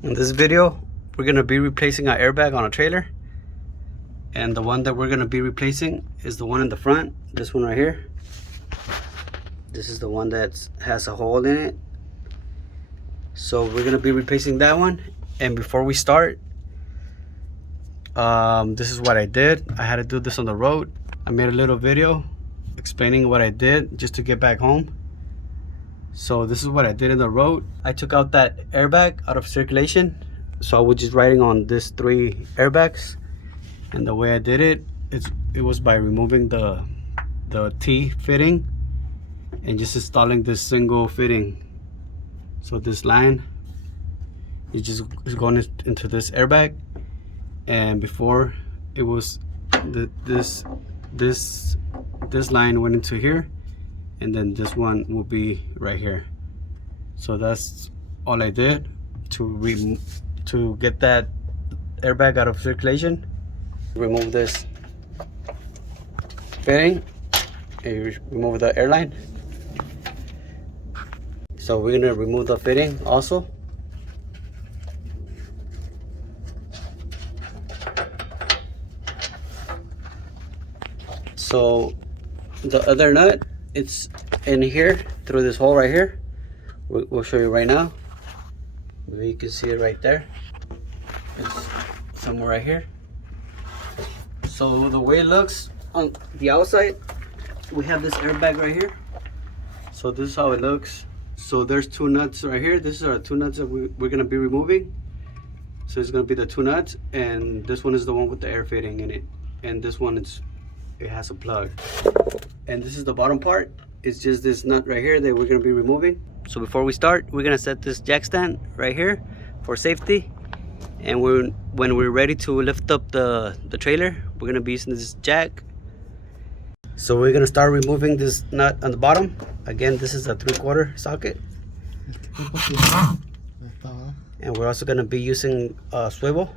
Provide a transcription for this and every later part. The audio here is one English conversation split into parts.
In this video, we're going to be replacing our airbag on a trailer. And the one that we're going to be replacing is the one in the front, this one right here. This is the one that has a hole in it. So we're going to be replacing that one. And before we start, this is what I did. I had to do this on the road. I made a little video explaining what I did just to get back home. So this is what I did in the road. I took out that airbag out of circulation. So I was just riding on these 3 airbags. And the way I did it, it was by removing the T fitting and just installing this single fitting. So this line is going into this airbag. And before it was this line went into here. And then this one will be right here. So that's all I did to get that airbag out of circulation. Remove this fitting and remove the airline. So we're gonna remove the fitting also. So the other nut, it's in here through this hole right here. We'll show you right now. You can see it right there. It's somewhere right here. So the way it looks on the outside, we have this airbag right here. So this is how it looks. So there's 2 nuts right here. These are 2 nuts that we're gonna be removing. So it's gonna be the 2 nuts, and this one is the one with the air fitting in it. And this one it has a plug. And this is the bottom part. It's just this nut right here that we're gonna be removing. So before we start, we're gonna set this jack stand right here for safety. And when we're ready to lift up the trailer, we're gonna be using this jack. So we're gonna start removing this nut on the bottom. Again, this is a 3/4 socket. And we're also gonna be using a swivel.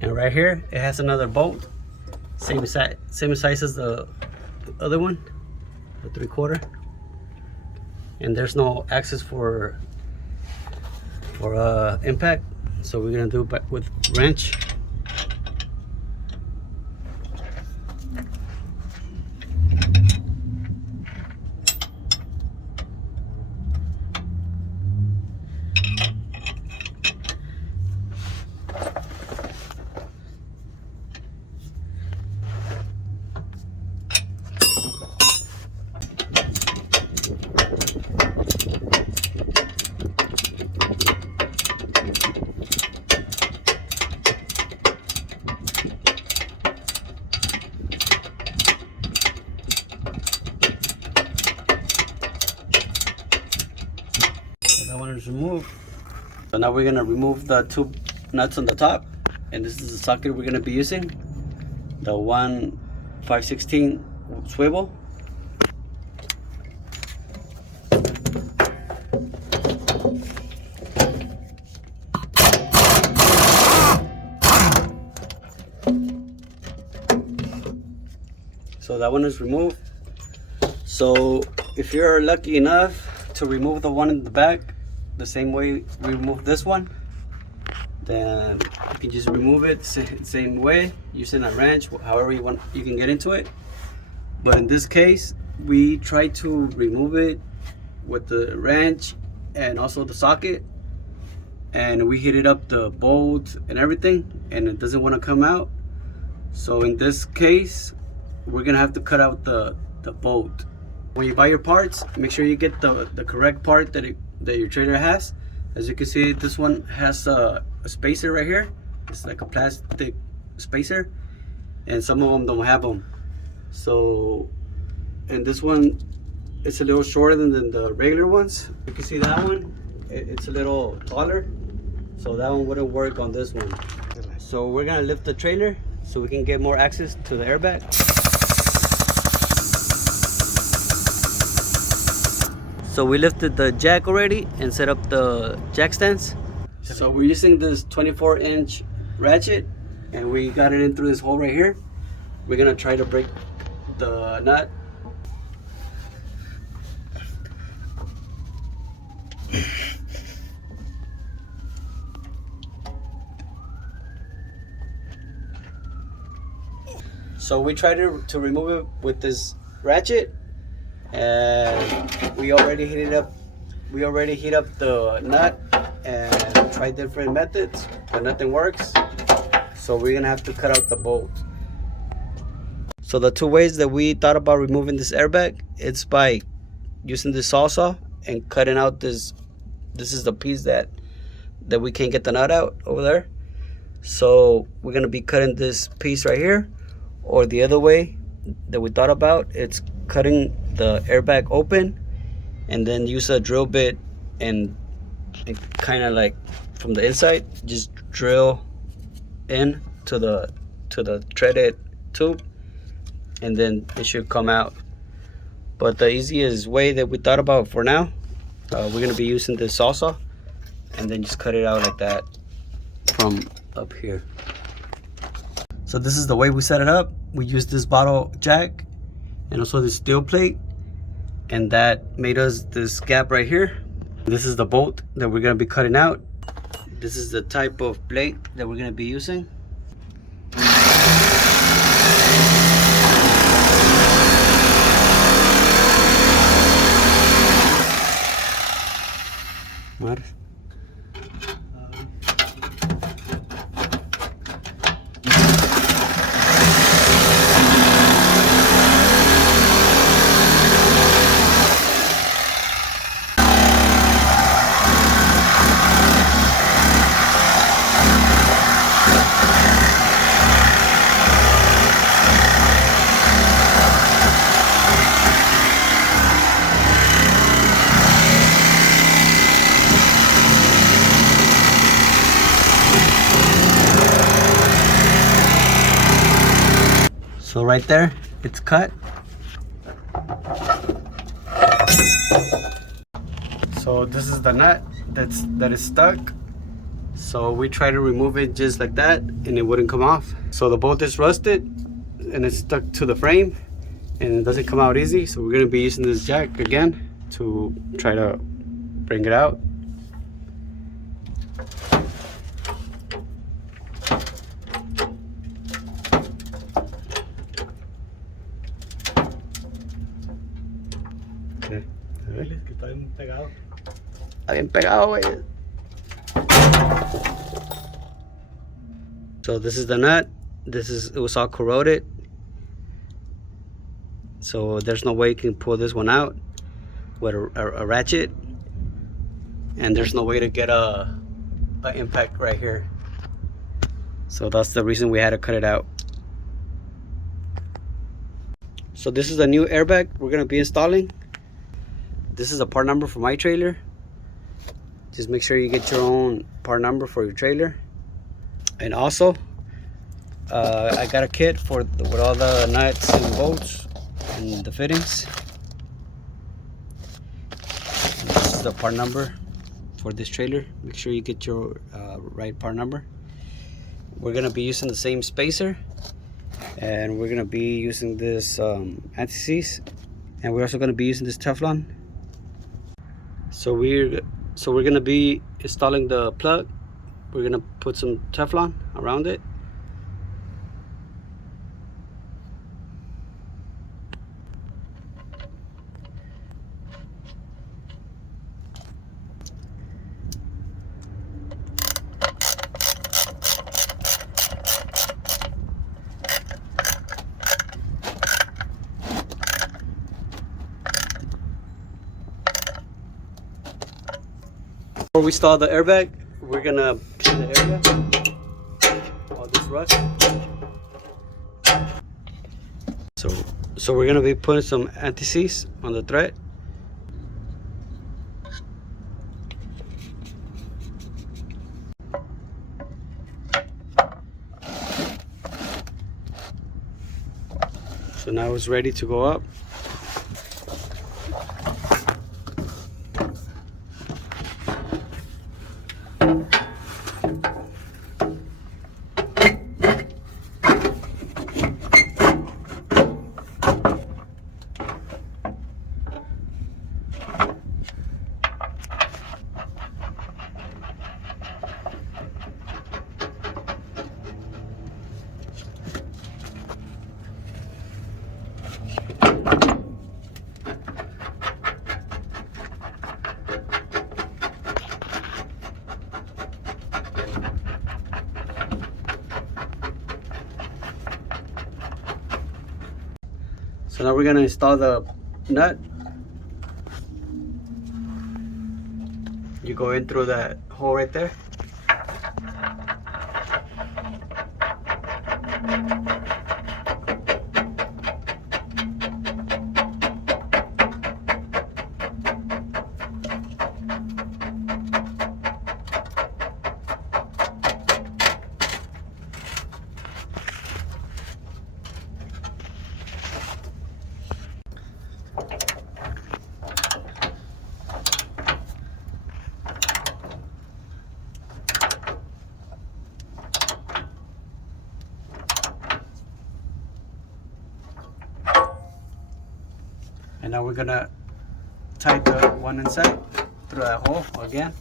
And right here, it has another bolt, same size as the other one, the 3/4. And there's no access for impact, so we're gonna do it with wrench. That one is removed. So now we're gonna remove the 2 nuts on the top, and this is the socket we're gonna be using, the 1/5/16 swivel. So that one is removed. So if you're lucky enough to remove the one in the back the same way we removed this one, then you can just remove it same way using a wrench, however you want. You can get into it, but in this case we try to remove it with the wrench and also the socket, and we heated up the bolt and everything, and it doesn't want to come out. So in this case, we're gonna have to cut out the bolt. When you buy your parts, make sure you get the correct part that your trailer has. As you can see, this one has a spacer right here. It's like a plastic spacer, and some of them don't have them. So, and this one, it's a little shorter than the regular ones. You can see that one, it's a little taller, so that one wouldn't work on this one. So we're gonna lift the trailer so we can get more access to the airbag. So we lifted the jack already and set up the jack stands. So we're using this 24-inch ratchet, and we got it in through this hole right here. we're gonna try to break the nut. So we tried to remove it with this ratchet, and we already heat up the nut and tried different methods, but nothing works. So we're gonna have to cut out the bolt. So the two ways that we thought about removing this airbag, it's by using this saw and cutting out this is the piece that we can't get the nut out over there. So we're gonna be cutting this piece right here, or the other way that we thought about, it's cutting the airbag open and then use a drill bit and kind of like from the inside just drill in to the threaded tube, and then it should come out. But the easiest way that we thought about for now, we're gonna be using this saw and then just cut it out like that from up here. So this is the way we set it up. We used this bottle jack and also this steel plate, and that made us this gap right here. This is the bolt that we're gonna be cutting out. This is the type of plate that we're gonna be using. So right there, it's cut. So this is the nut that is stuck. So we try to remove it just like that and it wouldn't come off. So the bolt is rusted and it's stuck to the frame and it doesn't come out easy. So we're gonna be using this jack again to try to bring it out. Okay. Está bien pegado. Está bien pegado, güey. So this is the nut. It was all corroded. So there's no way you can pull this one out with a ratchet. And there's no way to get a impact right here. So that's the reason we had to cut it out. So this is the new airbag we're gonna be installing. This is a part number for my trailer. Just make sure you get your own part number for your trailer. And also, I got a kit with all the nuts and bolts and the fittings. And this is the part number for this trailer. Make sure you get your right part number. We're gonna be using the same spacer, and we're gonna be using this anti-seize, and we're also gonna be using this Teflon. So we're gonna be installing the plug. We're gonna put some Teflon around it. Before we install the airbag, we're gonna clean the airbag, all this rust. So we're gonna be putting some anti-seize on the thread. So now it's ready to go up. So now we're gonna install the nut. You go in through that hole right there. And now we're gonna tighten the one inside through that hole again.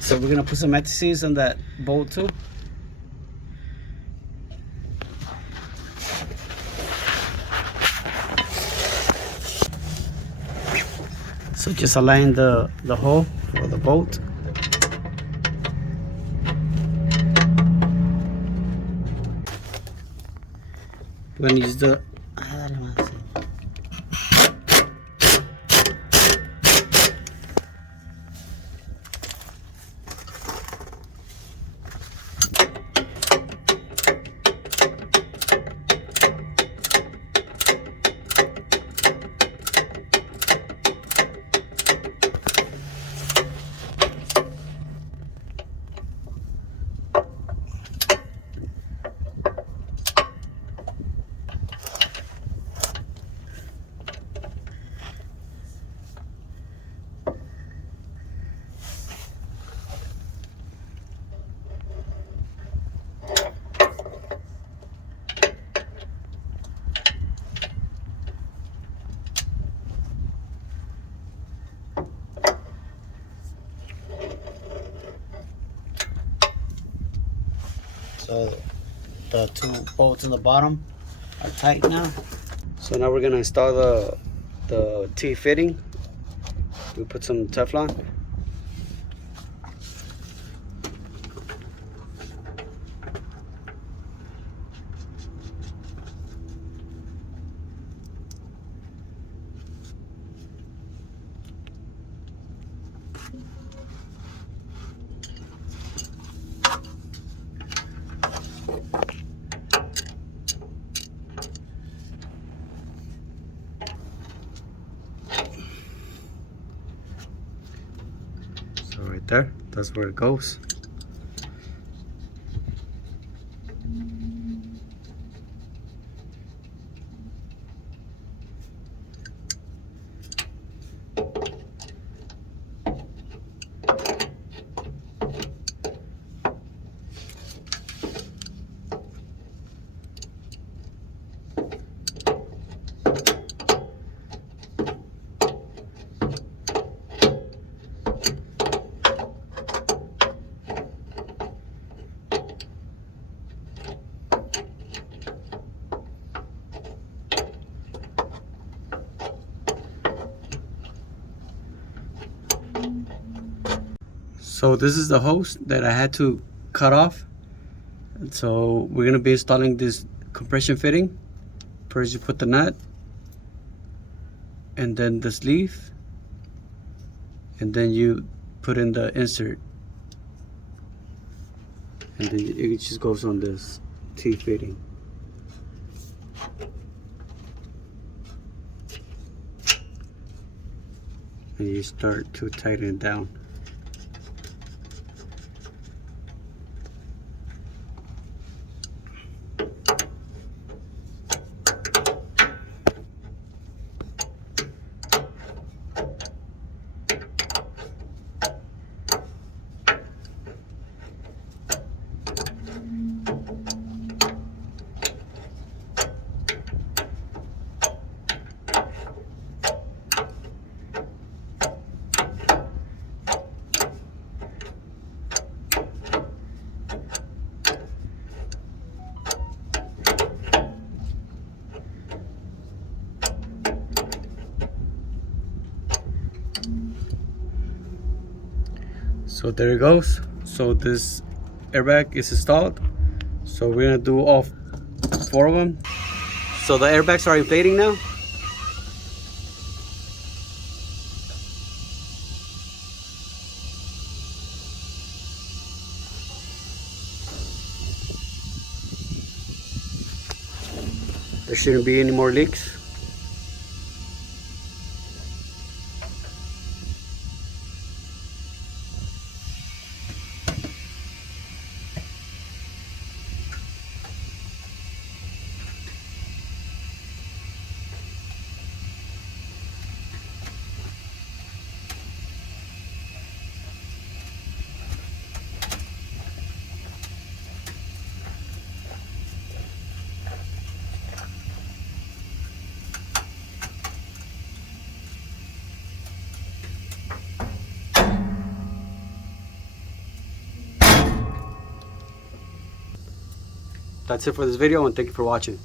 So we're gonna put some anti-seize on that bolt too. So just align the hole for the bolt. We're gonna use the So the two bolts in the bottom are tight now. So now we're gonna install the T fitting. We put some Teflon. So right there, that's where it goes. So this is the hose that I had to cut off. And so we're gonna be installing this compression fitting. First you put the nut, and then the sleeve, and then you put in the insert, and then it just goes on this T fitting. And you start to tighten it down. So there it goes. So this airbag is installed. So we're gonna do all 4 of them. So the airbags are inflating now. There shouldn't be any more leaks. That's it for this video, and thank you for watching.